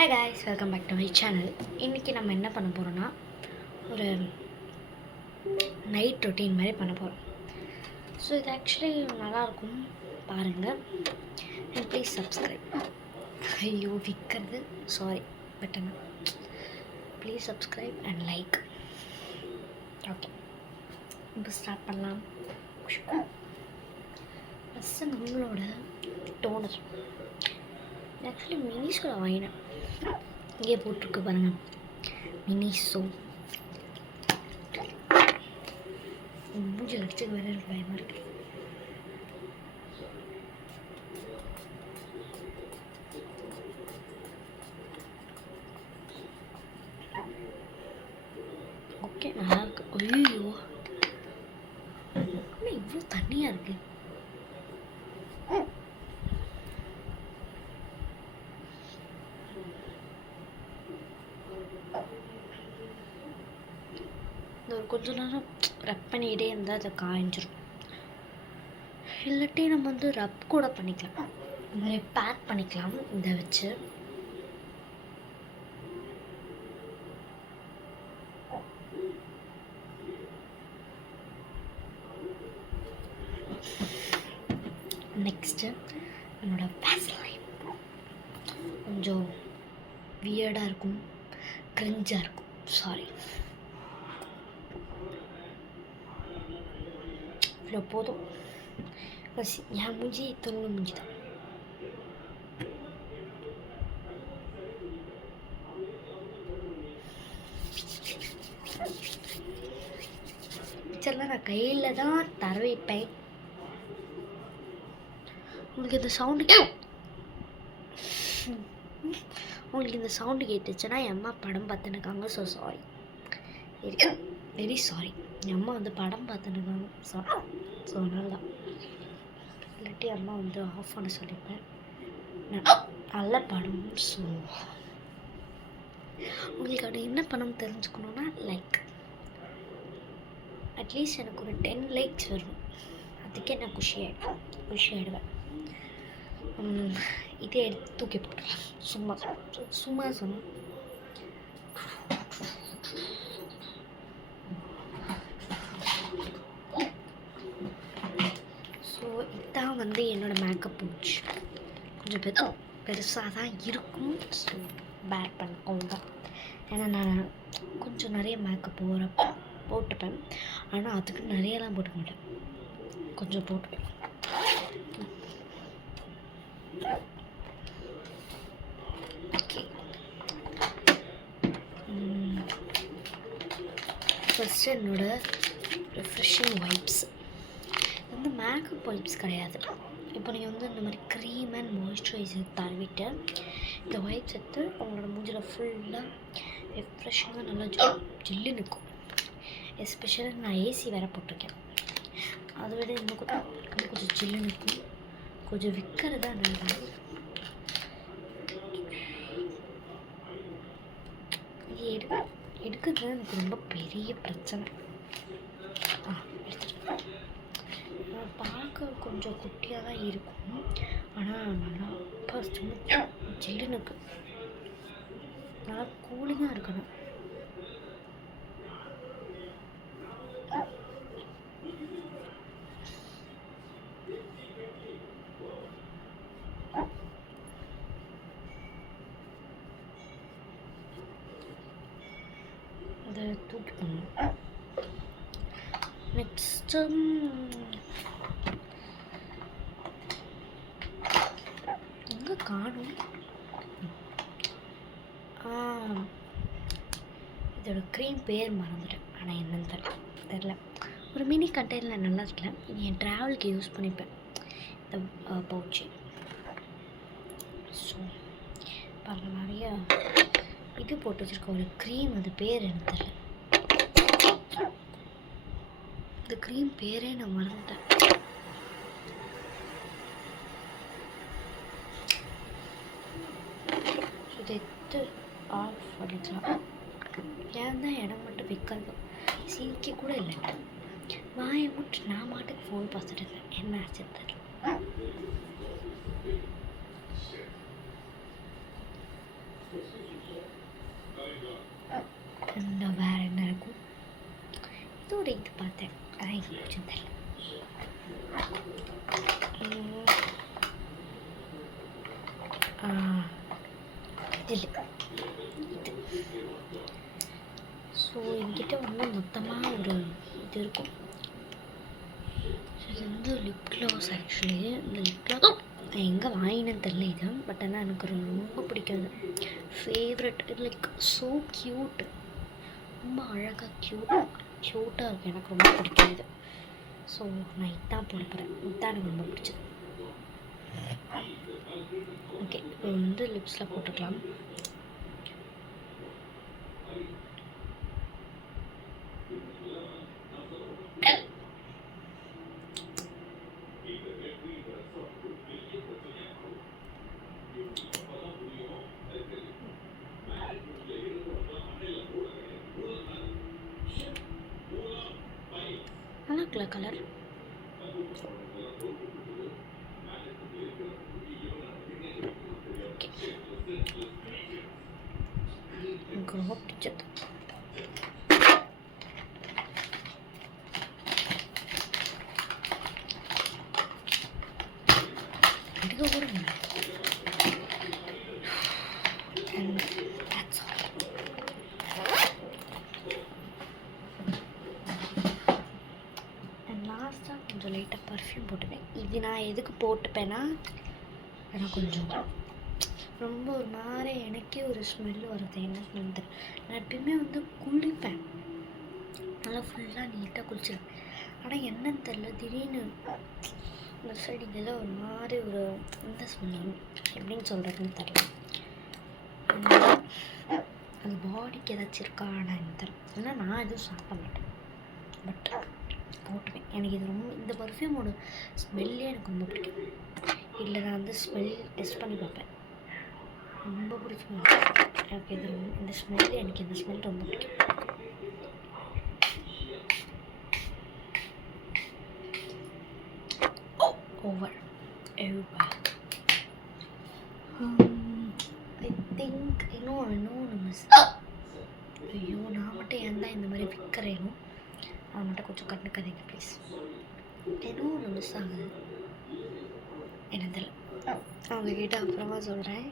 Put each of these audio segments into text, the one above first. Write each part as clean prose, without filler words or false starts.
Hi guys, welcome back to my channel. இன்றைக்கி நம்ம என்ன பண்ண போகிறோன்னா ஒரு நைட் ரொட்டீன் மாதிரி பண்ண போகிறோம். ஸோ இது ஆக்சுவலி நல்லாயிருக்கும், பாருங்கள். And please subscribe. ஐயோ விற்கிறது சாரி பட்டனா. Please subscribe and like. Okay, இப்போ ஸ்டார்ட் பண்ணலாம். ஃபஸ்ட்டு நம்மளோட டோனர் ஆக்சுவலி மினிஸோட வாங்கினேன், இங்கே போட்டிருக்கு பாருங்கள், மினிஸோ. மூஞ்சி அடிச்சு வேற எனக்கு பயமாக இருக்கு. ஓகே, நல்லா இருக்கு. ஐயோ ஆனால் இவ்வளோ தண்ணியாக இருக்கு. கொஞ்ச நேரம் ரப் பண்ணிக்கிட்டே இருந்தால் அதை காய்ஞ்சிரும். இல்லாட்டி நம்ம வந்து ரப் கூட பண்ணிக்கலாம், இந்த மாதிரி பேக் பண்ணிக்கலாம் இதை வச்சு. நெக்ஸ்ட்டு என்னோட வேஸ்லைன் கொஞ்சம் வியர்டாக இருக்கும், கிரிஞ்சாக இருக்கும், சாரி. இவ்வளோ போதும். என் மூஞ்சி தொண்ணு மூஞ்சி தான். பிக்சர்லாம் நான் கையில் தான் தரவைப்பேன். உங்களுக்கு இந்த சவுண்டு கேட்டுச்சுன்னா என் அம்மா படம் பார்த்துனுக்காங்க. So sorry, very sorry. என் அம்மா வந்து படம் பார்த்துனுக்காங்க. ஸோ அதனால தான். இல்லாட்டி அம்மா வந்து ஆஃப் பண்ண சொல்லியிருப்பேன். நல்ல படம். ஸோ உங்களுக்கு அப்படி என்ன படம் தெரிஞ்சுக்கணுன்னா லைக் அட்லீஸ்ட் எனக்கு ஒரு 10 லைக்ஸ் வரும், அதுக்கே நான் குஷியாகிடுவேன். இதே எடுத்து தூக்கி போட்டுடலாம். சும்மா சொன்னேன். ஸோ இதான் வந்து என்னோடய மேக்கப் பவுச். கொஞ்சம் பெருசாக தான் இருக்கும். ஸோ பேர் பண்ணிக்கோங்க. ஏன்னா நான் கொஞ்சம் நிறைய மேக்கப் போட்டுப்பேன். ஆனால் அதுக்கு நிறையலாம் போட்டுக்க மாட்டேன், கொஞ்சம் போட்டுப்பேன். ஓகே, ஃபஸ்ட்டு என்னோட ரிஃப்ரெஷிங் வைப்ஸ் வந்து மேக்கப் வைப்ஸ் கிடையாது. இப்போ நீங்கள் வந்து இந்த மாதிரி க்ரீம் அண்ட் மாய்ஸ்சரைசர் தடவிட்டு இந்த வைப்ஸ் எடுத்து உங்களோட மூஞ்சில் ஃபுல்லாக ரிஃப்ரெஷிங்காக நல்லா ஜில்லு நிற்கும். எஸ்பெஷலி நான் ஏசி வேறு போட்டிருக்கேன், அதை விட இன்னும் கொஞ்சம் ஜில்லு நிற்கும். கொஞ்சம் விற்கிறதா நல்லா. இது எடுக்கிறது எனக்கு ரொம்ப பெரிய பிரச்சனை. எடுத்துகிட்டு பார்க்க கொஞ்சம் குட்டியாக தான் இருக்கும், ஆனால் நல்லா சும்மா ஜில்லுனுக்கு நல்லா கூலிங்காக இருக்கணும். அதை தூக்கி பண்ணணும். நெக்ஸ்ட்டு எங்கே காணும், இதோட க்ரீம் பேர் மறந்துட்டேன், ஆனால் என்னன்னு தெரில. ஒரு மினி கண்டெய்னரில் நல்லா இருக்கல. இது என் ட்ராவலுக்கு யூஸ் பண்ணிப்பேன் இந்த பவுச்சு. ஸோ பாருங்கள், நிறைய இது போட்டு வச்சுருக்கேன், ஒரு க்ரீம். அது பேர் எனக்கு தெரியல, இந்த க்ரீம் பேரே நான் மறந்துட்டேன். இதை எடுத்து ஆஃப் பண்ணிக்கலாம். ஏன் தான் இடம் மட்டும் வைக்காது, சீக்க கூட இல்லை. வாயை விட்டு நான் மாட்டுக்கு ஃபோன் பார்த்துட்டு இருந்தேன், என்ன ஆச்சு தெரியல. ஒரு இது பார்த்தேன், அதான் எனக்கு பிடிச்சது தெரியல. இல்லை இது. ஸோ என்கிட்ட வந்து மொத்தமாக ஒரு இது இருக்கும். இது வந்து லிப் க்ளாஸ். ஆக்சுவலி இந்த லிப் க்ளாஸ் நான் எங்கே வாங்கினேன்னு தெரியல இது, பட் ஆனால் எனக்கு ரொம்ப பிடிக்கும். இது ஃபேவரட். இது லைக் ஸோ க்யூட், ரொம்ப அழகாக க்யூட்டாக இருக்கும். எனக்கு ரொம்ப பிடிக்கும் இது. ஸோ நான் இதான் போட போகிறேன். இதுதான் எனக்கு ரொம்ப பிடிச்சது. ஓகே, இப்போ வந்து லிப்ஸில் போட்டுக்கலாம். நல்லா இருக்குல்ல கலர்? ஓகே, எனக்கு ரொம்ப பிடிச்சது. அடிக்க கூட முடியல. And that's all. And லாஸ்ட்டாக கொஞ்சம் லைட்டாக பர்ஃப்யூம் போட்டுப்பேன். இது நான் எதுக்கு போட்டுப்பேன்னா, எனக்கு கொஞ்சம் ரொம்ப ஒரு மாதிரி எனக்கே ஒரு ஸ்மெல் வருது. என்ன ஸ்மெல் தெரியும். நான் எப்பயுமே வந்து குளிப்பேன், நல்லா ஃபுல்லாக நீட்டாக குளிச்சிடுவேன். ஆனால் என்னன்னு தெரில, திடீர்னு இந்த சைடு இதெல்லாம் ஒரு மாதிரி ஒரு இந்த ஸ்மெல், எப்படின்னு சொல்கிறதுன்னு தெரில. அது பாடிக்கு ஏதாச்சும் இருக்கா நான் தெரில. ஏன்னா நான் எதுவும் சாப்பிட மாட்டேன், பட் போட்டுவேன். எனக்கு இது ரொம்ப, இந்த பர்ஃப்யூமோட ஸ்மெல்லே எனக்கு ரொம்ப பிடிக்கும். இல்லை நான் வந்து ஸ்மெல் டெஸ்ட் பண்ணி பார்ப்பேன், ரொம்ப பிடிக்கும் எனக்கு இது. இந்த ஸ்மெல், எனக்கு இந்த ஸ்மெல் ரொம்ப பிடிக்கும். ஓவர் ஐ திங்க் இன்னொன்று மிஸ். ஐயோ, நான் மட்டும் ஏன் தான் இந்த மாதிரி விற்கிறேனோ அதை மட்டும் கொஞ்சம் கண்டுக்காதீங்க ப்ளீஸ். இன்னொன்று மிஸ் ஆகுது என்னதில், அவங்கக்கிட்ட அப்புறமா சொல்கிறேன்.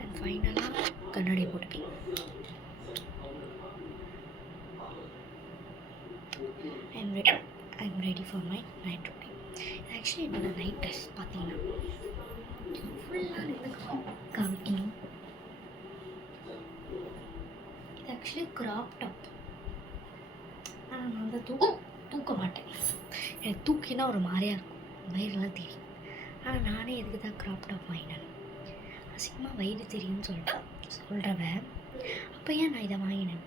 அண்ட் ஃபைனலாக கண்ணாடி போட்டுப்பேன். I'm ready for my night routine. Actually என்னோட நைட் ட்ரெஸ் பார்த்தீங்கன்னா ஃபுல்லாக காமிக்கணும். இது ஆக்சுவலி க்ராப் டாப். ஆனால் நான் வந்து தூக்க மாட்டேன். எனக்கு தூக்கினா ஒரு மாதிரியாக இருக்கும், வயிறுலாம் தெரியும். ஆனால் நானே எதுக்கு தான் க்ராப் டாப் வாங்கினேன், அசிங்கமாக வயிறு தெரியும்னு சொல்கிறவன் அப்போ ஏன் நான் இதை வாங்கினேன்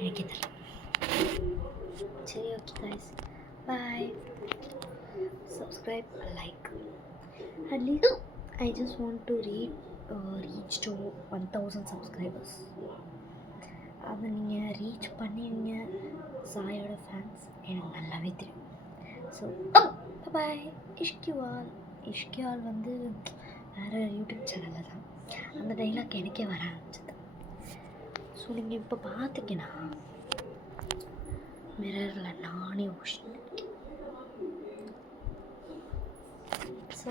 எனக்கு தெரியல. சரி, okay guys, bye. Subscribe, like. At least I just want to reach to 1000 subscribers. அதை நீங்கள் ரீச் பண்ணிடுங்க. சாயோட ஃபேன்ஸ் எனக்கு நல்லாவே தெரியும். So bye. இஷ்கியால் வந்து வேறு யூடியூப் சேனலில் தான் அந்த டைலாக் எனக்கே வர ஆரம்பிச்சது. ஸோ நீங்கள் இப்போ பார்த்தீங்கன்னா மிரரில் நானே ஓஷன். So